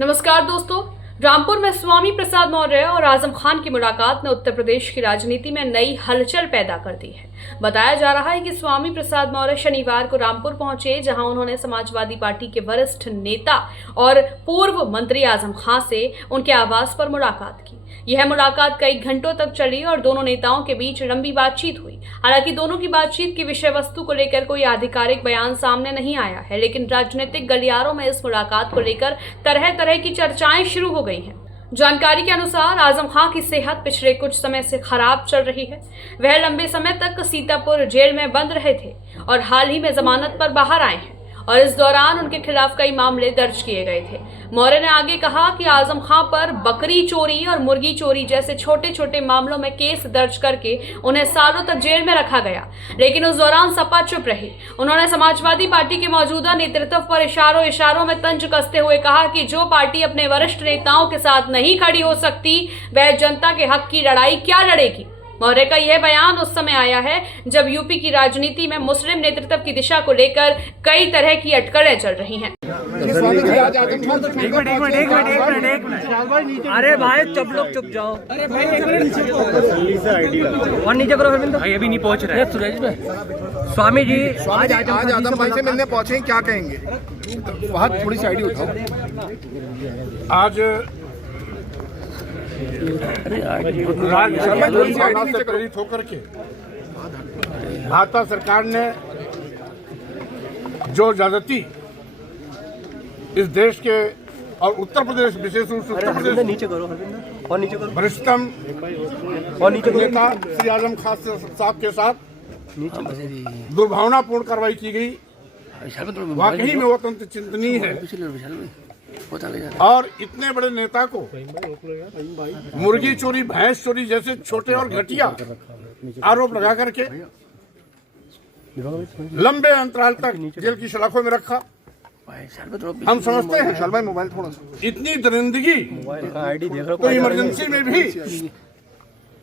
नमस्कार दोस्तों। रामपुर में स्वामी प्रसाद मौर्य और आजम खान की मुलाकात ने उत्तर प्रदेश की राजनीति में नई हलचल पैदा कर दी है। बताया जा रहा है कि स्वामी प्रसाद मौर्य शनिवार को रामपुर पहुंचे, जहां उन्होंने समाजवादी पार्टी के वरिष्ठ नेता और पूर्व मंत्री आजम खान से उनके आवास पर मुलाकात की। यह मुलाकात कई घंटों तक चली और दोनों नेताओं के बीच लंबी बातचीत हुई। हालांकि दोनों की बातचीत की विषय वस्तु को लेकर कोई आधिकारिक बयान सामने नहीं आया है, लेकिन राजनीतिक गलियारों में इस मुलाकात को लेकर तरह तरह की चर्चाएं शुरू हो गई हैं। जानकारी के अनुसार आजम खान की सेहत पिछले कुछ समय से खराब चल रही है। वह लंबे समय तक सीतापुर जेल में बंद रहे थे और हाल ही में जमानत पर बाहर आए हैं और इस दौरान उनके खिलाफ कई मामले दर्ज किए गए थे। मौर्य ने आगे कहा कि आजम खान पर बकरी चोरी और मुर्गी चोरी जैसे छोटे छोटे मामलों में केस दर्ज करके उन्हें सालों तक जेल में रखा गया, लेकिन उस दौरान सपा चुप रही। उन्होंने समाजवादी पार्टी के मौजूदा नेतृत्व पर इशारों में तंज कसते हुए कहा कि जो पार्टी अपने वरिष्ठ नेताओं के साथ नहीं खड़ी हो सकती, वह जनता के हक की लड़ाई क्या लड़ेगी। मौर्य का यह बयान उस समय आया है जब यूपी की राजनीति में मुस्लिम नेतृत्व की दिशा को लेकर कई तरह की अटकलें चल रही हैं। एक मिनट। अरे भाई चुप जाओ। अरे भाई और नीचे करो भाई, अभी नहीं पहुंच रहे सुरेश भाई। स्वामी जी आज आजम भाई से मिलने पहुंचे, क्या कहेंगे? वहाँ थोड़ी सी आईडी उठाओ। आज राज्यसभा से प्रेरित होकर के भाजपा सरकार ने जो ज्यादती इस देश के और उत्तर प्रदेश, विशेष रूप से उत्तर प्रदेश नीचे करो और नीचे करो वरिष्ठतम और नीचे नेता श्री आजम खान साहब के साथ दुर्भावनापूर्ण कार्रवाई की गई, वाकई में वो अत्यंत चिंतनीय है। और इतने बड़े नेता को मुर्गी चोरी, भैंस चोरी जैसे छोटे और घटिया आरोप लगा करके लंबे अंतराल तक जेल की सलाखों में रखा। हम समझते हैं मोबाइल थोड़ा सा इतनी दरिंदगी तो इमरजेंसी में भी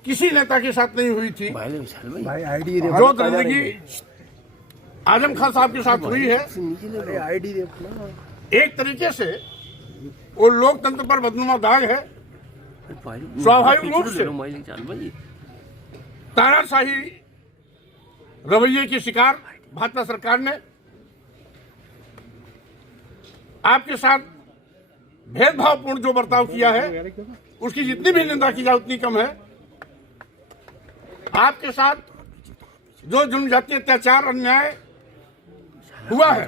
किसी नेता के साथ नहीं हुई थी। जो दरिंदगी आजम खान साहब के साथ हुई है, एक तरीके से वो लोकतंत्र पर बदनुमा दाग है। स्वाभाविक रूप से तानाशाही रवैये की शिकार भाजपा सरकार ने आपके साथ भेदभावपूर्ण जो बर्ताव किया है, उसकी जितनी भी निंदा की जाए उतनी कम है। आपके साथ जो जनजातीय अत्याचार, अन्याय हुआ है,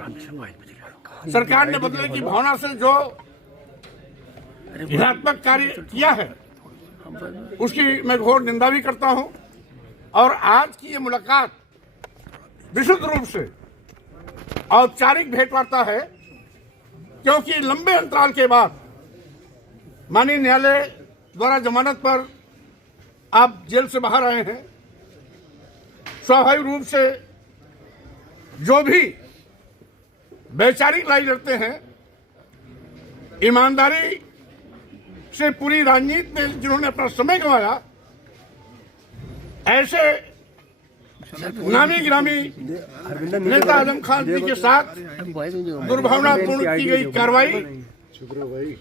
सरकार ने बदले की भावना से जो हिंसात्मक कार्य किया है, उसकी मैं घोर निंदा भी करता हूं। और आज की ये मुलाकात विशुद्ध रूप से औपचारिक भेंटवार्ता है, क्योंकि लंबे अंतराल के बाद माननीय न्यायालय द्वारा जमानत पर आप जेल से बाहर आए हैं। स्वाभाविक रूप से जो भी वैचारिक लड़ाई लड़ते हैं, ईमानदारी से पूरी राजनीति में जिन्होंने अपना समय गंवाया, ऐसे नामी गिरामी नेता आजम खान जी के साथ दुर्भावनापूर्ण की गई कार्रवाई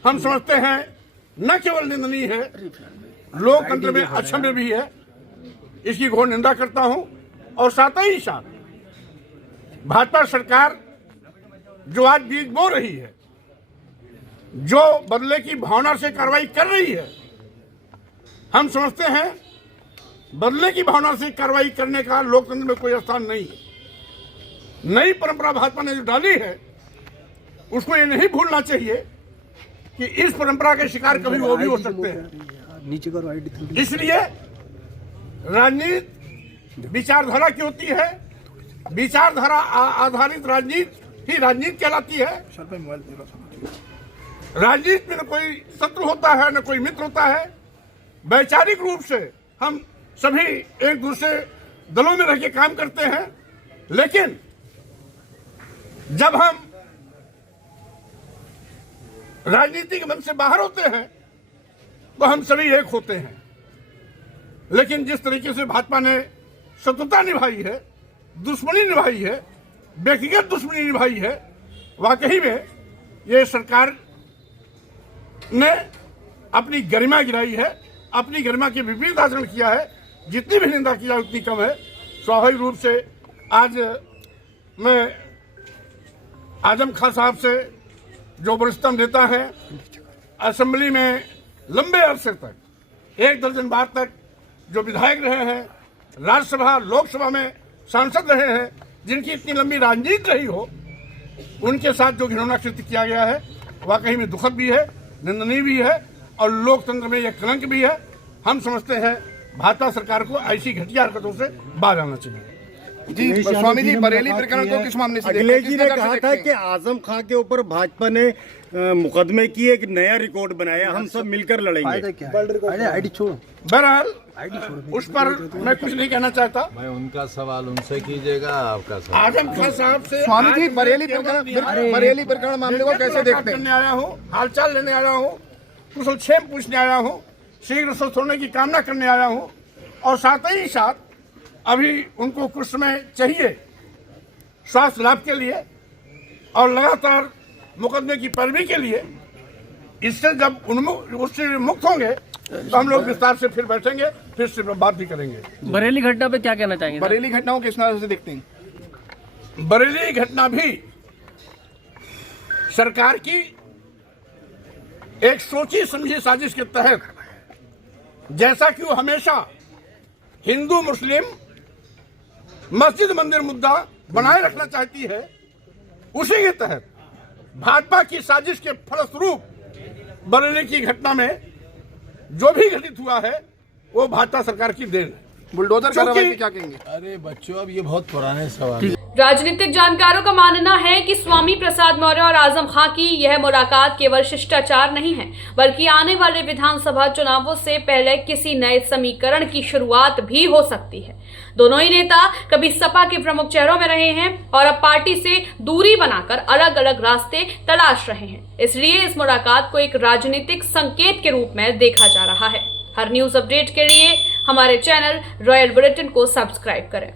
हम समझते हैं न केवल निंदनीय है, लोकतंत्र में अक्षम्य भी है। इसकी घोर निंदा करता हूं। और साथ ही साथ भाजपा सरकार जो आज बीज बो रही है, जो बदले की भावना से कार्रवाई कर रही है, हम समझते हैं बदले की भावना से कार्रवाई करने का लोकतंत्र में कोई स्थान नहीं है। नई परंपरा भाजपा ने जो डाली है, उसको ये नहीं भूलना चाहिए कि इस परंपरा के शिकार कभी वो भी हो सकते हैं। इसलिए राजनीति विचारधारा की होती है, विचारधारा आधारित राजनीति ही राजनीति कहलाती है। राजनीति में न कोई शत्रु होता है, न कोई मित्र होता है। वैचारिक रूप से हम सभी एक दूसरे दलों में रह के काम करते हैं, लेकिन जब हम राजनीतिक मंच से बाहर होते हैं तो हम सभी एक होते हैं। लेकिन जिस तरीके से भाजपा ने शत्रुता निभाई है, दुश्मनी निभाई है, व्यक्तिगत दुश्मनी निभाई है, वाकई में ये सरकार ने अपनी गरिमा गिराई है, अपनी गरिमा के विपरीत आचरण किया है। जितनी भी निंदा की जाए उतनी कम है। स्वाभाविक रूप से आज मैं आजम खान साहब से, जो वरिष्ठतम नेता हैं, असेंबली में लंबे अरसे तक 1 दर्जन बार तक जो विधायक रहे हैं, राज्यसभा लोकसभा में सांसद रहे हैं, जिनकी इतनी लंबी राजनीति रही हो, उनके साथ जो घिनौना कृत्य किया गया है वाकई में दुखद भी है, निंदनीय भी है और लोकतंत्र में यह कलंक भी है। हम समझते हैं भाजपा सरकार को ऐसी घटिया हरकतों से बाहर आना चाहिए। जी स्वामी जी, बरेली प्रकरण को किस मामले से अखिलेश जी ने देखते हैं? कहा था कि आजम खान के ऊपर भाजपा ने मुकदमे की एक नया रिकॉर्ड बनाया, हम सब मिलकर लड़ेंगे। बहरहाल उस पर मैं कुछ नहीं कहना चाहता। भाई उनका सवाल उनसे कीजिएगा, आपका सवाल आजम खान साहब से स्वामी जी, बरेली प्रकरण मामले को कैसे देखते हैं? करने आया हूँ, हालचाल लेने आया हूँ, कुशल क्षेम पूछने आया हूँ, शीघ्र स्वस्थ होने की कामना करने आया हूँ और साथ ही साथ अभी उनको कुछ समय चाहिए स्वास्थ्य लाभ के लिए और लगातार मुकदमे की पैरवी के लिए। इससे जब उससे मुक्त होंगे तो हम लोग विस्तार से फिर बैठेंगे, फिर से बात भी करेंगे। बरेली घटना पे क्या कहना चाहेंगे? बरेली घटनाओं को किस नजर से देखते हैं? बरेली घटना भी सरकार की एक सोची समझी साजिश के तहत, जैसा कि वो हमेशा हिंदू मुस्लिम मस्जिद मंदिर मुद्दा बनाए रखना चाहती है, उसी के तहत भाजपा की साजिश के फलस्वरूप बरेली की घटना में जो भी घटित हुआ है वो भाजपा सरकार की देन है। बुलडोजर कार्रवाई पे क्या कहेंगे? अरे बच्चों, अब ये बहुत पुराने सवाल है। राजनीतिक जानकारों का मानना है कि स्वामी प्रसाद मौर्य और आजम खान की यह मुलाकात केवल शिष्टाचार नहीं है, बल्कि आने वाले विधानसभा चुनावों से पहले किसी नए समीकरण की शुरुआत भी हो सकती है। दोनों ही नेता कभी सपा के प्रमुख चेहरों में रहे हैं और अब पार्टी से दूरी बनाकर अलग अलग रास्ते तलाश रहे हैं। इसलिए इस मुलाकात को एक राजनीतिक संकेत के रूप में देखा जा रहा है। हर न्यूज अपडेट के लिए हमारे चैनल रॉयल बुलेटिन को सब्सक्राइब करें।